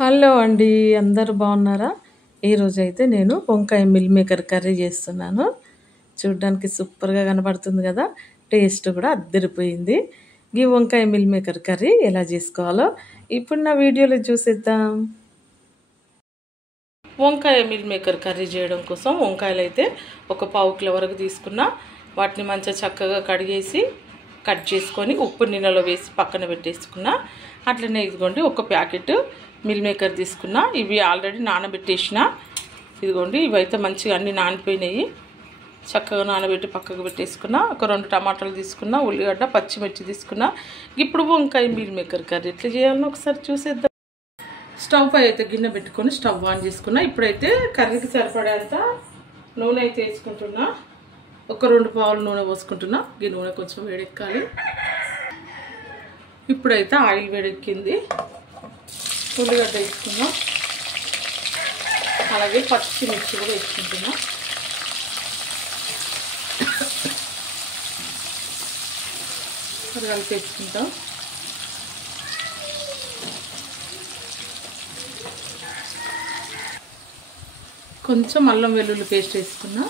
Hello అండి, అందరూ బాగున్నారా? ఈరోజైతే నేను వంకాయ మిల్ మేకర్ కర్రీ చేస్తున్నాను. చూడ్డానికి సూపర్గా కనబడుతుంది కదా, టేస్ట్ కూడా అద్దరిపోయింది. ఈ వంకాయ మిల్ మేకర్ కర్రీ ఎలా చేసుకోవాలో ఇప్పుడు నా వీడియోలో చూసేద్దాం. వంకాయ మిల్ మేకర్ కర్రీ చేయడం కోసం వంకాయలు అయితే ఒక పావు కిలో వరకు తీసుకున్నా. వాటిని మంచిగా చక్కగా కడిగేసి కట్ చేసుకొని ఉప్పు నీళ్ళలో వేసి పక్కన పెట్టేసుకున్నా. అట్లనే ఇదిగోండి ఒక ప్యాకెట్ మిల్ మేకర్ తీసుకున్నా. ఇవి ఆల్రెడీ నానబెట్టేసిన. ఇదిగోండి ఇవైతే మంచిగా అన్నీ నానిపోయినాయి. చక్కగా నానబెట్టి పక్కకు పెట్టేసుకున్నా. ఒక 2 టమాటాలు తీసుకున్నా, ఉల్లిగడ్డ, పచ్చిమిర్చి తీసుకున్నా. ఇప్పుడు వంకాయ మిల్ మేకర్ కర్రీ ఎట్లా చేయాలని ఒకసారి చూసేద్దాం. స్టవ్ పై అయితే గిన్నె పెట్టుకొని స్టవ్ ఆన్ చేసుకున్నా. ఇప్పుడైతే కర్రీకి సరిపడేంత నూనె అయితే వేసుకుంటున్నా. ఒక 2 పావులు నూనె పోసుకుంటున్నా. ఈ నూనె కొంచెం వేడెక్కాలి. ఇప్పుడైతే ఆయిల్ వేడెక్కింది. ఉల్లిగడ్డ వేసుకున్నాం, అలాగే పచ్చిమిర్చి కూడా వేసుకుంటున్నా. అది కలిపి వేసుకుంటాం. కొంచెం అల్లం వెల్లుల్లి పేస్ట్ వేసుకున్నా.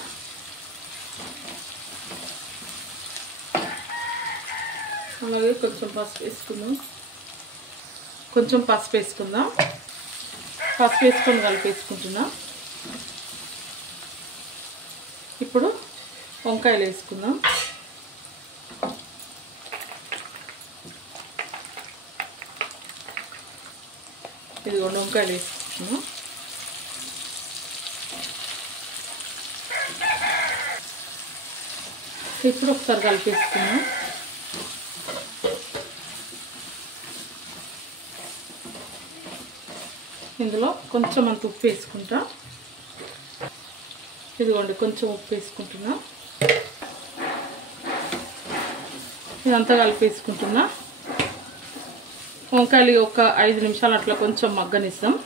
అలాగే కొంచెం పసుపు వేసుకుందాం. పసుపు వేసుకొని కలిపేసుకుంటున్నా. ఇప్పుడు వంకాయలు వేసుకుందాం. ఇదిగోండి వంకాయలు వేసుకుంటున్నాం. ఇప్పుడు ఒకసారి కలిపేసుకున్నాం. ఇందులో కొంచెం అంత ఉప్పు వేసుకుంటా. ఇదిగోండి కొంచెం ఉప్పు వేసుకుంటున్నా. ఇదంతా కలిపేసుకుంటున్నా. వంకాయలు ఒక 5 నిమిషాలు అట్లా కొంచెం మగ్గనిస్తాం.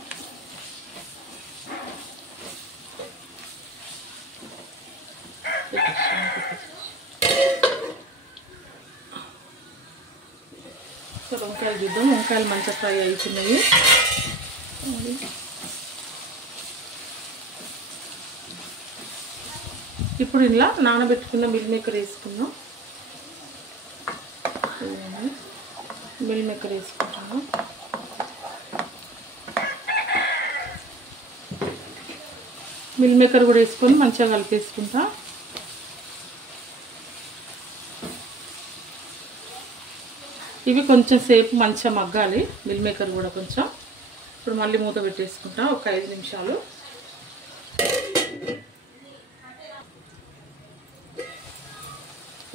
వంకాయలు చూద్దాం. వంకాయలు మంచిగా ఫ్రై అవుతున్నాయి. ఇప్పుడు ఇలా నానబెట్టుకున్న మిల్ మేకర్ వేసుకుందాం. మిల్ మేకర్ వేసుకుంటున్నాం. మిల్ మేకర్ కూడా వేసుకొని మంచిగా కలిపేసుకుంటా. ఇవి కొంచెం సేపు మంచిగా మగ్గాలి, మిల్ మేకర్ కూడా కొంచెం. ఇప్పుడు మళ్ళీ మూత పెట్టేసుకుంటా ఒక 5 నిమిషాలు.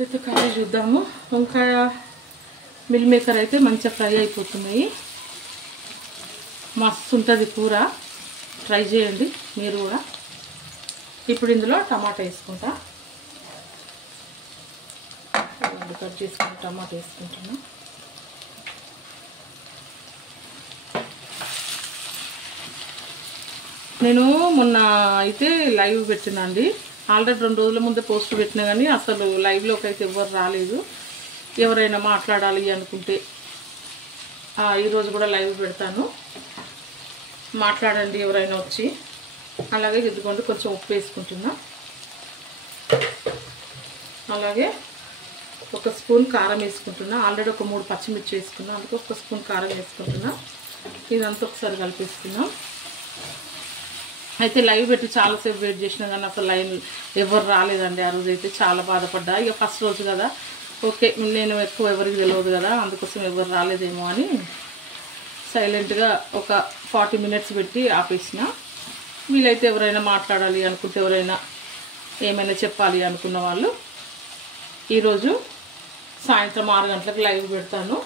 అయితే కర్రీ చూద్దాము. వంకాయ మిల్ మేకర్ అయితే మంచిగా ఫ్రై అయిపోతున్నాయి. మస్తు ఉంటుంది కూర, ట్రై చేయండి మీరు కూడా. ఇప్పుడు ఇందులో టమాటా వేసుకుంటా. కట్ చేసుకుంటా టమాటా వేసుకుంటున్నా. నేను మొన్న అయితే లైవ్ పెట్టినా అండి. ఆల్రెడీ 2 రోజుల ముందే పోస్ట్ పెట్టినా కానీ అసలు లైవ్లోకి అయితే ఎవరు రాలేదు. ఎవరైనా మాట్లాడాలి అనుకుంటే ఈరోజు కూడా లైవ్ పెడతాను, మాట్లాడండి ఎవరైనా వచ్చి. అలాగే ఇదిగోండి కొంచెం ఉప్పు వేసుకుంటున్నా. అలాగే ఒక స్పూన్ కారం వేసుకుంటున్నా. ఆల్రెడీ ఒక 3 పచ్చిమిర్చి వేసుకున్నా, అందుకే ఒక స్పూన్ కారం వేసుకుంటున్నా. ఇదంతా ఒకసారి కలిపేసుకున్నాం. అయితే లైవ్ పెట్టి చాలాసేపు వెయిట్ చేసినా కానీ అసలు లైవ్ ఎవరు రాలేదండి. ఆ రోజు అయితే చాలా బాధపడ్డా. ఇక ఫస్ట్ రోజు కదా, ఓకే నేను ఎక్కువ ఎవరికి తెలియదు కదా, అందుకోసం ఎవరు రాలేదేమో అని సైలెంట్గా ఒక 40 మినిట్స్ పెట్టి ఆపేసిన. వీలైతే ఎవరైనా మాట్లాడాలి అనుకుంటే, ఎవరైనా ఏమైనా చెప్పాలి అనుకున్న వాళ్ళు ఈరోజు సాయంత్రం 6 గంటలకు లైవ్ పెడతాను.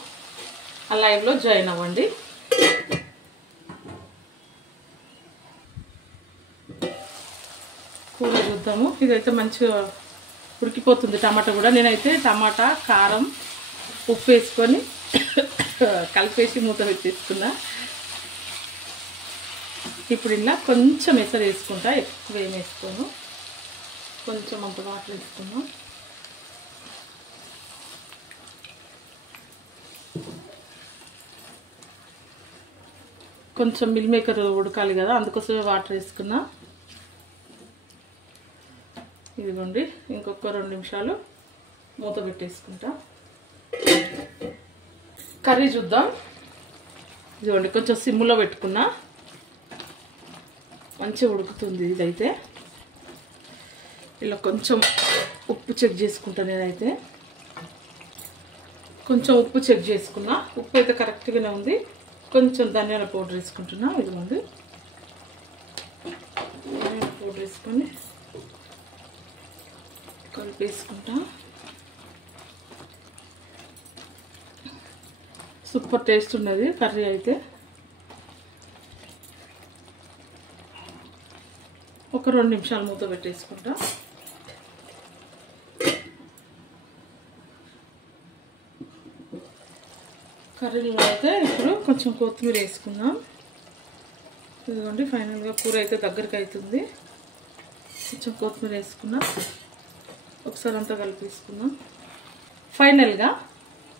ఆ లైవ్లో జాయిన్ అవ్వండి. కూర చూద్దాము. ఇదైతే మంచిగా ఉడికిపోతుంది. టమాటా కూడా నేనైతే టమాటా, కారం, ఉప్పు వేసుకొని కలిపేసి మూత పెట్టేసుకున్నా. ఇప్పుడు ఇలా కొంచెం ఎసరు వేసుకుంటా, ఎక్కువ ఏం వేసుకోను. కొంచెం అంత వాటర్ వేసుకున్నాం. కొంచెం మిల్ మేకర్ ఉడకాలి కదా, అందుకోసమే వాటర్ వేసుకున్నా. ఇదిగోండి, ఇంకొక 2 నిమిషాలు మూత పెట్టేసుకుంటా. కర్రీ చూద్దాం. ఇదిగోండి, కొంచెం సిమ్లో పెట్టుకున్నా, మంచిగా ఉడుకుతుంది. ఇదైతే ఇలా కొంచెం ఉప్పు చెక్ చేసుకుంటా. నేనైతే కొంచెం ఉప్పు చెక్ చేసుకున్నా, ఉప్పు అయితే కరెక్ట్గానే ఉంది. కొంచెం ధనియాల పౌడర్ వేసుకుంటున్నా. ఇదిగోండి, ధనియాల పౌడర్ వేసుకొని కలిపేసుకుంటా. సూపర్ టేస్ట్ ఉన్నది కర్రీ అయితే. ఒక 2 నిమిషాలు మూత పెట్టేసుకుంటా. కర్రీలో అయితే ఇప్పుడు కొంచెం కొత్తిమీర వేసుకుందాం. ఇదిగోండి, ఫైనల్గా కూర అయితే దగ్గరికి అవుతుంది. కొంచెం కొత్తిమీర వేసుకున్నా, ఒకసారి అంతా కలిపేసుకుందాం. ఫైనల్గా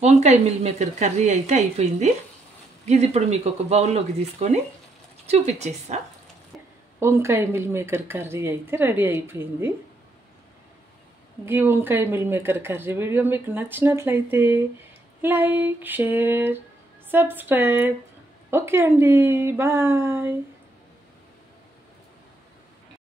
వంకాయ మిల్ మేకర్ కర్రీ అయితే అయిపోయింది. ఇది ఇప్పుడు మీకు ఒక బౌల్లోకి తీసుకొని చూపించేస్తా. వంకాయ మిల్ మేకర్ కర్రీ అయితే రెడీ అయిపోయింది. ఈ వంకాయ మిల్ మేకర్ కర్రీ వీడియో మీకు నచ్చినట్లయితే లైక్, షేర్, సబ్స్క్రైబ్. ఓకే అండి, బాయ్.